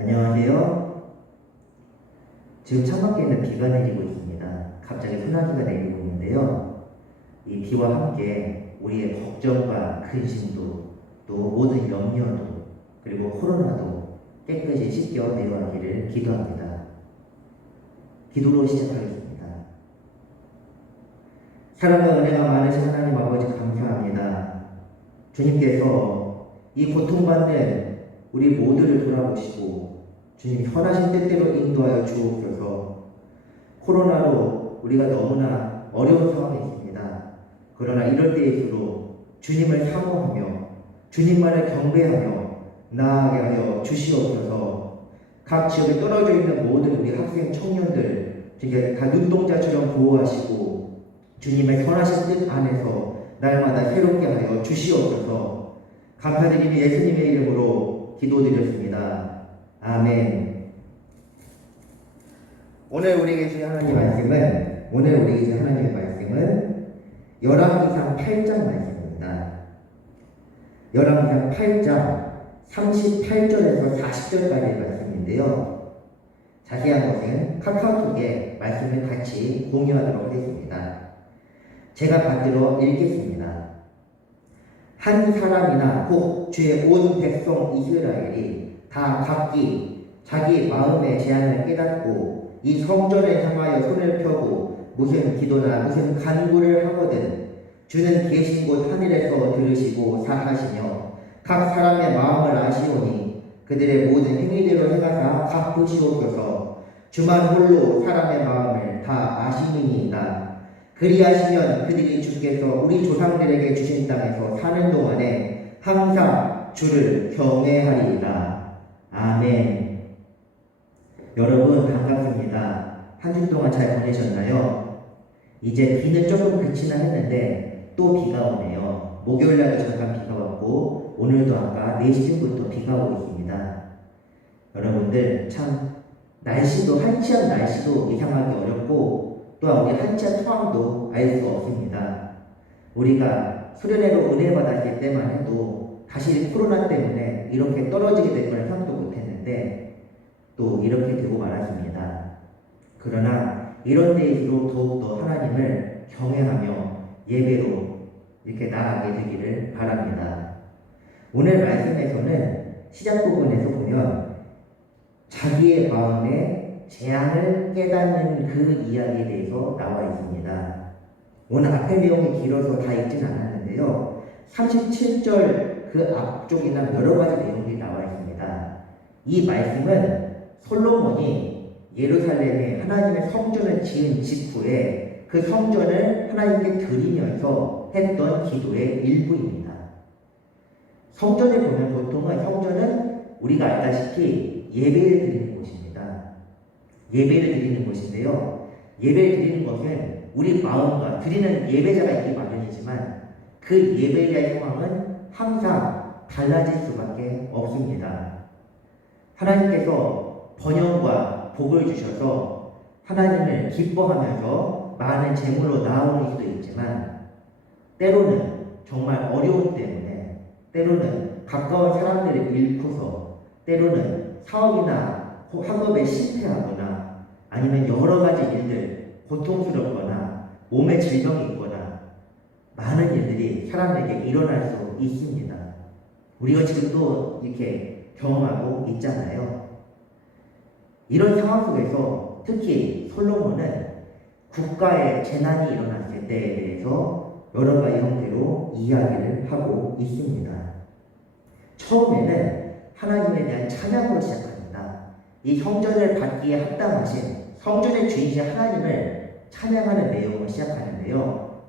안녕하세요. 지금 창밖에 있는 비가 내리고 있습니다. 갑자기 소나기가 내리고 있는데요. 이 비와 함께 우리의 걱정과 근심도, 또 모든 염려도, 그리고 코로나도 깨끗이 씻겨 내려가기를 기도합니다. 기도로 시작하겠습니다. 사랑과 은혜가 많으신 하나님 아버지 감사합니다. 주님께서 이 고통받는 우리 모두를 돌아보시고 주님 선하신 뜻대로 인도하여 주옵소서. 코로나로 우리가 너무나 어려운 상황에 있습니다. 그러나 이럴 때일수록 주님을 사모하며 주님만을 경배하며 나아가게 하여 주시옵소서. 각 지역에 떨어져 있는 모든 우리 학생 청년들 다 눈동자처럼 보호하시고 주님의 선하신 뜻 안에서 날마다 새롭게 하여 주시옵소서. 감사드리며 예수님의 이름으로 기도드렸습니다. 아멘. 오늘 우리에게 주신 하나님의 말씀은 열왕기상 8장 말씀입니다. 열왕기상 8장 38절에서 40절까지의 말씀인데요. 자세한 것은 카카오톡에 말씀을 같이 공유하도록 하겠습니다. 제가 받들어 읽겠습니다. 한 사람이나 혹 주의 온 백성 이스라엘이 다 각기 자기 마음의 제한을 깨닫고 이 성전을 향하여 손을 펴고 무슨 기도나 무슨 간구를 하거든 주는 계신 곳 하늘에서 들으시고 사하시며 각 사람의 마음을 아시오니 그들의 모든 행위대로 행하사 갚으시옵소서. 주만 홀로 사람의 마음을 다 아시니이다. 그리하시면 그들이 주께서 우리 조상들에게 주신 땅에서 사는 동안에 항상 주를 경외하리이다. 아멘. 여러분 반갑습니다. 한 주 동안 잘 보내셨나요? 이제 비는 조금 그치나 했는데 또 비가 오네요. 목요일날도 잠깐 비가 왔고 오늘도 아까 4시쯤부터 비가 오고 있습니다. 여러분들 참 한치앞 날씨도 예상하기 어렵고 또한 우리 한치앞 상황도 알 수 없습니다. 우리가 수련회로 은혜 받았을 때만 해도 다시 코로나 때문에 이렇게 떨어지게 될 거라 생각도 못했는데 또 이렇게 되고 말았습니다. 그러나 이런 때일수록 더욱더 하나님을 경외하며 예배로 이렇게 나아가게 되기를 바랍니다. 오늘 말씀에서는 시작 부분에서 보면 자기의 마음의 재앙을 깨닫는 그 이야기에 대해서 나와 있습니다. 오늘 앞에 내용이 길어서 다 읽진 않았는데요. 37절 그 앞쪽이나 여러 가지 내용들이 나와 있습니다. 이 말씀은 솔로몬이 예루살렘에 하나님의 성전을 지은 직후에 그 성전을 하나님께 드리면서 했던 기도의 일부입니다. 성전에 보면 보통은 성전은 우리가 알다시피 예배를 드리는 곳입니다. 예배를 드리는 곳인데요. 예배를 드리는 것은 우리 마음과 드리는 예배자가 있기 마련이지만 그 예배자의 상황은 항상 달라질 수밖에 없습니다. 하나님께서 번영과 복을 주셔서 하나님을 기뻐하면서 많은 재물로 나아오는 수도 있지만 때로는 정말 어려움 때문에 때로는 가까운 사람들을 잃고서 때로는 사업이나 학업에 실패하거나 아니면 여러 가지 일들 고통스럽거나 몸에 질병이 있거나 많은 일들이 사람에게 일어날 수 있습니다. 우리가 지금도 이렇게 경험하고 있잖아요. 이런 상황 속에서 특히 솔로몬은 국가에 재난이 일어났을 때에 대해서 여러 가지 형태로 이야기를 하고 있습니다. 처음에는 하나님에 대한 찬양으로 시작합니다. 이 성전을 받기에 합당하신 성전의 주인이신 하나님을 찬양하는 내용을 시작하는데요.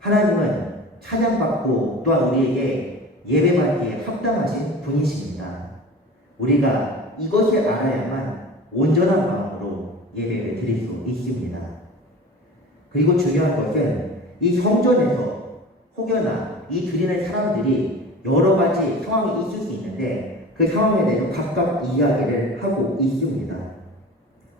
하나님은 찬양받고 또한 우리에게 예배받기에 합당하신 분이십니다. 우리가 이것을 알아야만 온전한 마음으로 예배를 드릴 수 있습니다. 그리고 중요한 것은 이 성전에서 혹여나 이 드리는 사람들이 여러 가지 상황이 있을 수 있는데 그 상황에 대해서 각각 이야기를 하고 있습니다.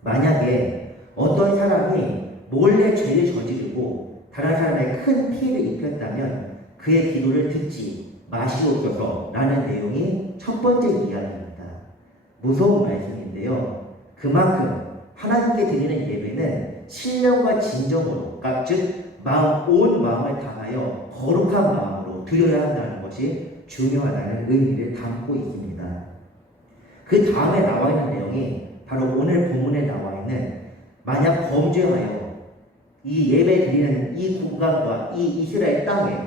만약에 어떤 사람이 몰래 죄를 저지르고 다른 사람에게 큰 피해를 입혔다면 그의 기도를 듣지 마시옵소서 라는 내용이 첫 번째 이야기입니다. 무서운 말씀인데요. 그만큼 하나님께 드리는 예배는 신령과 진정으로, 그러니까 즉 온 마음을 다하여 거룩한 마음으로 드려야 한다는 것이 중요하다는 의미를 담고 있습니다. 그 다음에 나와 있는 내용이 바로 오늘 본문에 나와 있는 만약 범죄하여 이 예배 드리는 이 국가와 이 이스라엘 땅에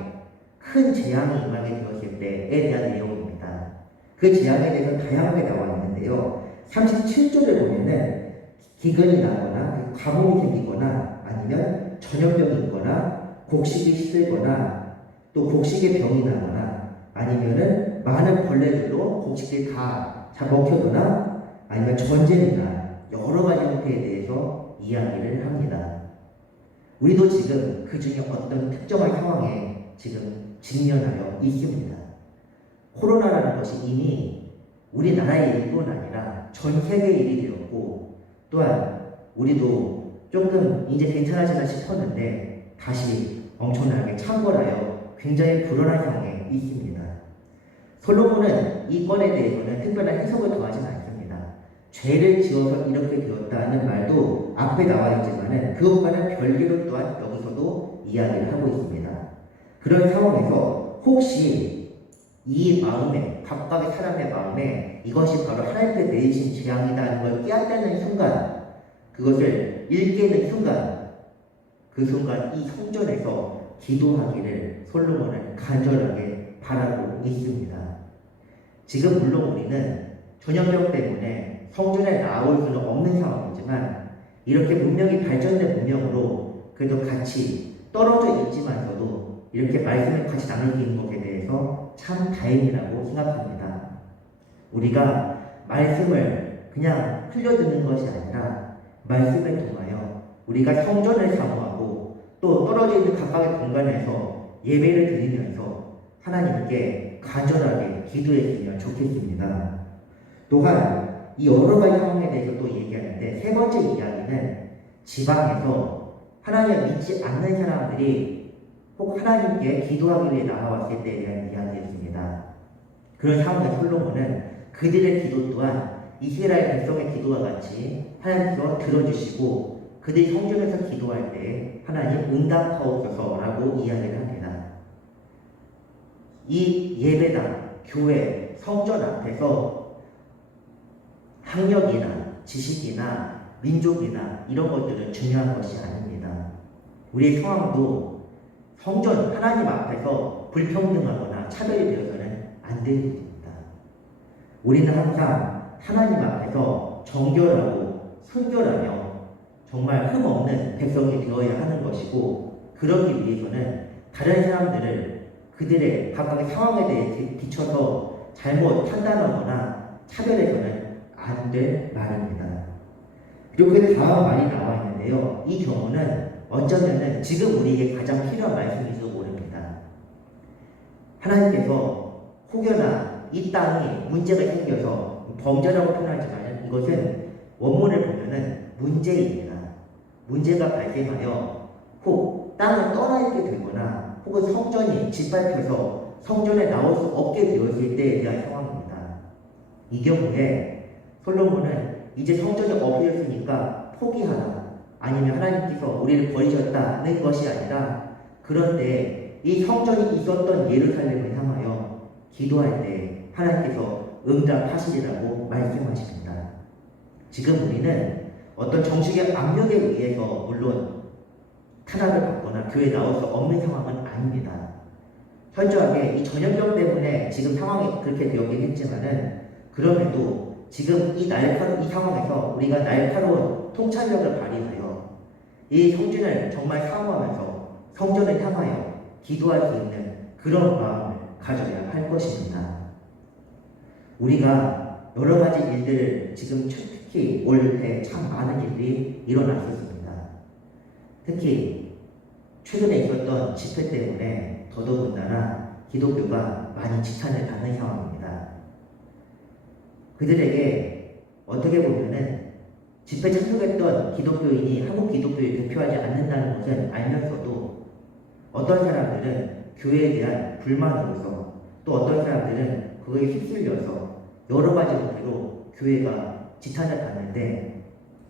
큰 재앙이 임하게 되었을 때에 대한 내용입니다. 그 재앙에 대해서 다양하게 나와 있는데요. 37절에 보면은 기근이 나거나 가뭄이 생기거나 아니면 전염병이 있거나 곡식이 시들거나 또 곡식에 병이 나거나 아니면은 많은 벌레들로 곡식이 다 먹혀거나 아니면 전쟁이나 여러 가지 형태에 대해서 이야기를 합니다. 우리도 지금 그 중에 어떤 특정한 상황에 지금 직면하여 있습니다. 코로나라는 것이 이미 우리나라의 일뿐 아니라 전 세계의 일이 되었고 또한 우리도 조금 이제 괜찮아지나 싶었는데 다시 엄청나게 창궐하여 굉장히 불안한 상황에 있습니다. 솔로몬은 이 건에 대해서는 특별한 해석을 더하지는 않습니다. 죄를 지어서 이렇게 되었다는 말도 앞에 나와 있지만은 그것과는 별개로 또한 여기서도 이야기를 하고 있습니다. 그런 상황에서 혹시 이 마음에, 각각의 사람의 마음에 이것이 바로 하나님께 내리신 재앙이다는 걸 깨닫는 순간, 그것을 일깨는 순간, 그 순간 이 성전에서 기도하기를 솔로몬은 간절하게 바라고 있습니다. 지금 물론 우리는 전염병 때문에 성전에 나올 수는 없는 상황이지만 이렇게 문명이 발전된 문명으로 그래도 같이 떨어져 있지만서도 이렇게 말씀을 같이 나눌 수 있는 것에 대해서 참 다행이라고 생각합니다. 우리가 말씀을 그냥 흘려듣는 것이 아니라 말씀을 통하여 우리가 성전을 사모하고 또 떨어져 있는 각각의 공간에서 예배를 드리면서 하나님께 간절하게 기도했으면 좋겠습니다. 또한 이 여러 가지 상황에 대해서 또 얘기하는데 세 번째 이야기는 지방에서 하나님을 믿지 않는 사람들이 혹 하나님께 기도하기 위해 나아왔을 때에 대한 이야기였습니다. 그런 상황에 솔로몬은 그들의 기도 또한 이스라엘 백성의 기도와 같이 하나님께서 들어주시고 그들이 성전에서 기도할 때 하나님 응답하옵소서라고 이야기를 합니다. 이 예배당, 교회, 성전 앞에서 학력이나 지식이나 민족이나 이런 것들은 중요한 것이 아닙니다. 우리의 상황도 성전, 하나님 앞에서 불평등하거나 차별이 되어서는 안 되는 일입니다. 우리는 항상 하나님 앞에서 정결하고 순결하며 정말 흠없는 백성이 되어야 하는 것이고 그러기 위해서는 다른 사람들을 그들의 각각의 상황에 대해 비춰서 잘못 판단하거나 차별해서는 안 될 말입니다. 그리고 그 다음 말이 나와 있는데요. 이 경우는 어쩌면은 지금 우리에게 가장 필요한 말씀일지도 모릅니다. 하나님께서 혹여나 이 땅이 문제가 생겨서 범죄라고 표현하지만 이것은 원문을 보면은 문제입니다. 문제가 발생하여 혹 땅을 떠나 있게 되거나 혹은 성전이 짓밟혀서 성전에 나올 수 없게 되었을 때에 대한 상황입니다. 이 경우에 솔로몬은 이제 성전이 없어졌으니까 포기하라 아니면 하나님께서 우리를 버리셨다는 것이 아니라 그런데 이 성전이 있었던 예루살렘을 향하여 기도할 때 하나님께서 응답하시리라고 말씀하십니다. 지금 우리는 어떤 정식의 압력에 의해서 물론 탄압을 받거나 교회에 나올 수 없는 상황은 아닙니다. 현저하게 이 전염병 때문에 지금 상황이 그렇게 되었긴 했지만은 그럼에도 지금 이 상황에서 우리가 날카로운 통찰력을 발휘하여 이 성전을 정말 사모하면서 성전을 향하여 기도할 수 있는 그런 마음을 가져야 할 것입니다. 우리가 여러 가지 일들을 지금 특히 올해 참 많은 일들이 일어났었습니다. 특히 최근에 있었던 집회 때문에 더더군다나 기독교가 많이 지탄을 받는 상황입니다. 그들에게 어떻게 보면은 집회 참석했던 기독교인이 한국 기독교를 대표하지 않는다는 것은 알면서도 어떤 사람들은 교회에 대한 불만으로서 또 어떤 사람들은 그거에 휩쓸려서 여러 가지 형태로 교회가 지탄을 받는데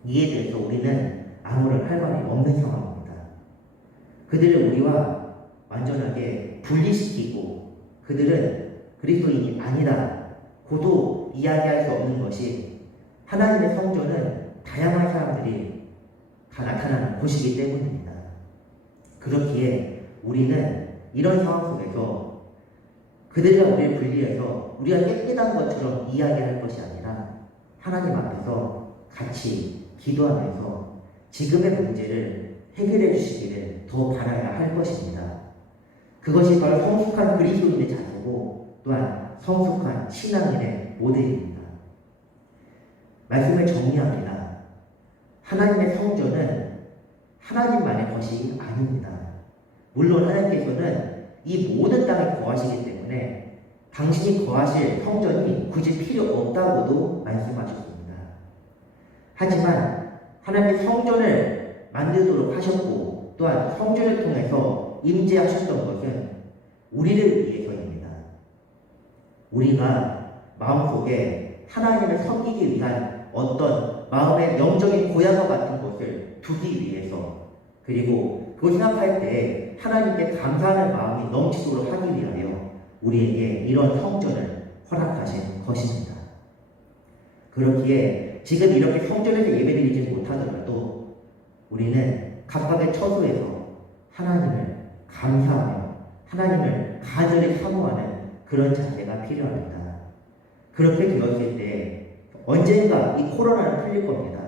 이에 대해서 우리는 아무런 할 말이 없는 상황입니다. 그들을 우리와 완전하게 분리시키고 그들은 그리스도인이 아니다 고도 이야기할 수 없는 것이 하나님의 성전은 다양한 사람들이 다 나타나는 곳이기 때문입니다. 그렇기에 우리는 이런 상황 속에서 그들과 우리를 분리해서 우리가 깨끗한 것처럼 이야기할 것이 아니라 하나님 앞에서 같이 기도하면서 지금의 문제를 해결해 주시기를 더 바라야 할 것입니다. 그것이 바로 성숙한 그리스도인의 자세고 또한 성숙한 신앙인의 모델입니다. 말씀을 정리합니다. 하나님의 성전은 하나님만의 것이 아닙니다. 물론 하나님께서는 이 모든 땅에 거하시기 때문에 당신이 거하실 성전이 굳이 필요 없다고도 말씀하셨습니다. 하지만 하나님의 성전을 만들도록 하셨고 또한 성전을 통해서 임재하셨던 것은 우리를 위해서입니다. 우리가 마음속에 하나님을 섬기기 위한 어떤 마음의 영적인 고향과 같은 것을 두기 위해서 그리고 그걸 생각할 때 하나님께 감사하는 마음이 넘치도록 하기 위하여 우리에게 이런 성전을 허락하신 것입니다. 그렇기에 지금 이렇게 성전에서 예배드리지 못하더라도 우리는 각각의 처소에서 하나님을 감사하며 하나님을 간절히 사모하는 그런 자세가 필요합니다. 그렇게 되었을 때 언젠가 이 코로나는 풀릴 겁니다.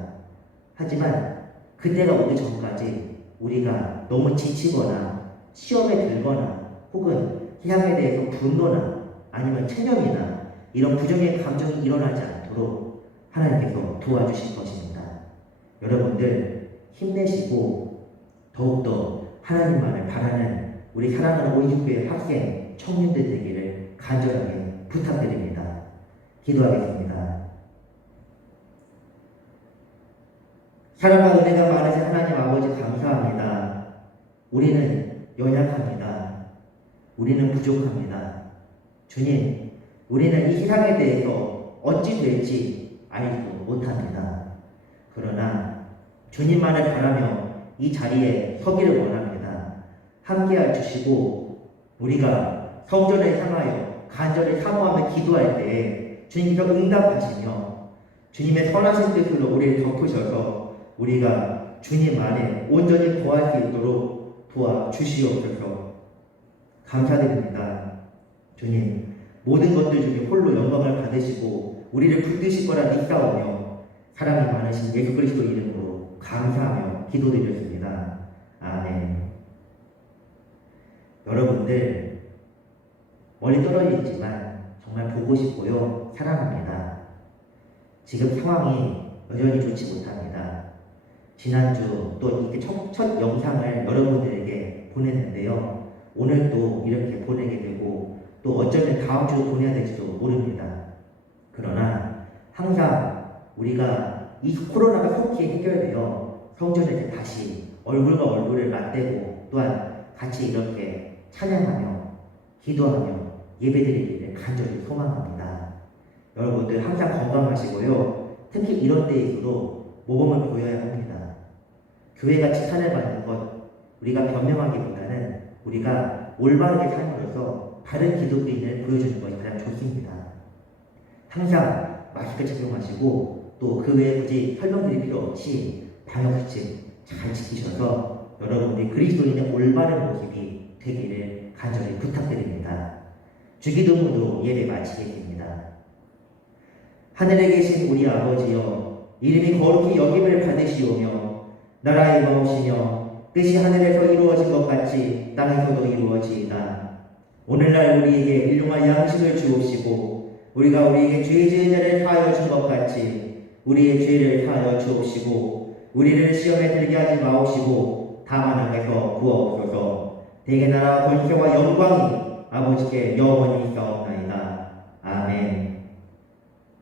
하지만 그때가 오기 전까지 우리가 너무 지치거나 시험에 들거나 혹은 세상에 대해서 분노나 아니면 체념이나 이런 부정의 감정이 일어나지 않도록 하나님께서 도와주실 것입니다. 여러분들 힘내시고 더욱더 하나님만을 바라는 우리 사랑하는 오인육교회 학생, 청년들 되기를 간절하게 부탁드립니다. 기도하겠습니다. 사랑과 은혜가 많으신 하나님 아버지 감사합니다. 우리는 연약합니다. 우리는 부족합니다. 주님, 우리는 이 세상에 대해서 어찌 될지 알지도 못합니다. 그러나 주님만을 바라며 이 자리에 서기를 원합니다. 함께해 주시고 우리가 성전을 향하여 간절히 사모하며 기도할 때에 주님께서 응답하시며 주님의 선하신 뜻으로 우리를 덮으셔서 우리가 주님 안에 온전히 거할 수 있도록 도와주시옵소서. 감사드립니다. 주님, 모든 것들 중에 홀로 영광을 받으시고 우리를 붙드실 거라 믿사오며 사랑이 많으신 예수 그리스도 이름으로 감사하며 기도드렸습니다. 아멘. 여러분들 멀리 떨어져 있지만 정말 보고 싶고요. 사랑합니다. 지금 상황이 여전히 좋지 못합니다. 지난주 또 이렇게 첫 영상을 여러분들에게 보냈는데요. 오늘 또 이렇게 보내게 되고 또 어쩌면 다음 주 보내야 될지도 모릅니다. 그러나 항상 우리가 이 코로나가 속히 해결되어 성전에서 다시 얼굴과 얼굴을 맞대고 또한 같이 이렇게 찬양하며 기도하며 예배드리기를 간절히 소망합니다. 여러분들 항상 건강하시고요. 특히 이런 때일수록 모범을 보여야 합니다. 교회가 지탄을 받는 것 우리가 변명하기보다는 우리가 올바르게 삶으로써 다른 기독교인을 보여주는 것이 가장 좋습니다. 항상 마스크 착용하시고 또 그 외에 굳이 설명드릴 필요 없이 방역수칙 잘 지키셔서 여러분이 그리스도인의 올바른 모습이 되기를 간절히 부탁드립니다. 주기도문으로 예배 마치겠습니다. 하늘에 계신 우리 아버지여, 이름이 거룩히 여김을 받으시오며 나라의 마옵시며 뜻이 하늘에서 이루어진 것 같이 땅에서도 이루어지이다. 오늘날 우리에게 일용할 양식을 주옵시고 우리가 우리에게 죄 지은 자를 사하여 준 것 같이 우리의 죄를 사하여 주옵시고 우리를 시험에 들게 하지 마옵시고 다만 악에서 구하옵소서. 대개 나라 권세와 영광이 아버지께 영원히 있사옵나이다. 아멘.